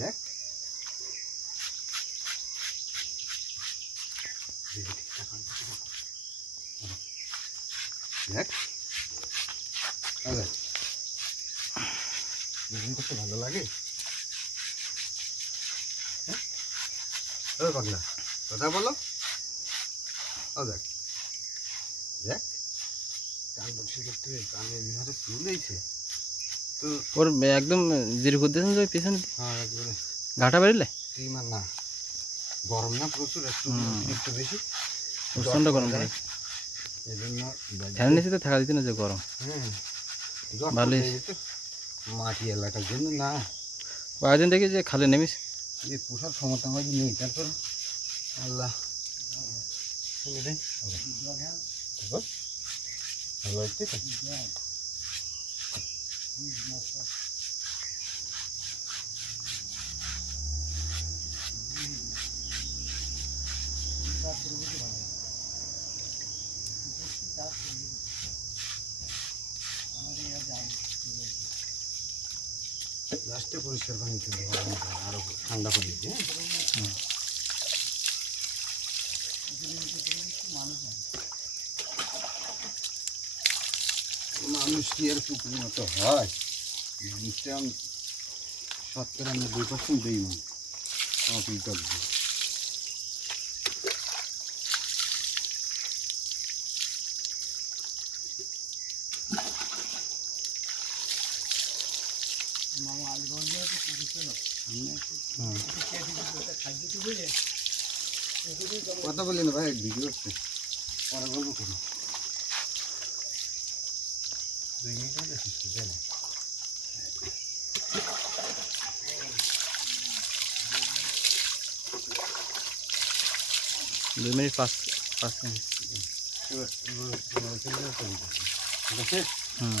দেখ দেখ বেগুন করতে ভালো লাগে। হ্যাঁ পাগলা কথা বলো। দেখ দেখ কান পরিষ্কার করতে কানে বিহারে চুল হয়েছে তো ওর একদম জিরো করে দিয়েছেন যে পিছনে। হ্যাঁ একবারে ঘাটা বেরোলে আর না গরম না প্রচুর একটু বেশি প্রচণ্ড গরম পড়ে। এই জন্য ফ্যানের নিচে তো থাকা দিত না যে গরম। হ্যাঁ ভালোই মাটি এলাকার জন্য না কয়েকদিন দেখি যে খালে নেমিস এই পোষার ক্ষমতা আমাদের নেই। তারপর আল্লাহ ভালো হচ্ছে তো লাস্টে পরিষ্কার পানি কিন্তু আরো ঠান্ডা পানি দিয়ে মানুষ কি আর পুকুর মতো হয়? মানুষটা 97% বেইমান অপিল করবে। কথা বলি না ভাই, ভিডিও হচ্ছে পরে গল্প করো। 2 মিনিট হলে শেষ করে দেন। 2 মিনিট 5 মিনিট। এবার ঠিক আছে। হুম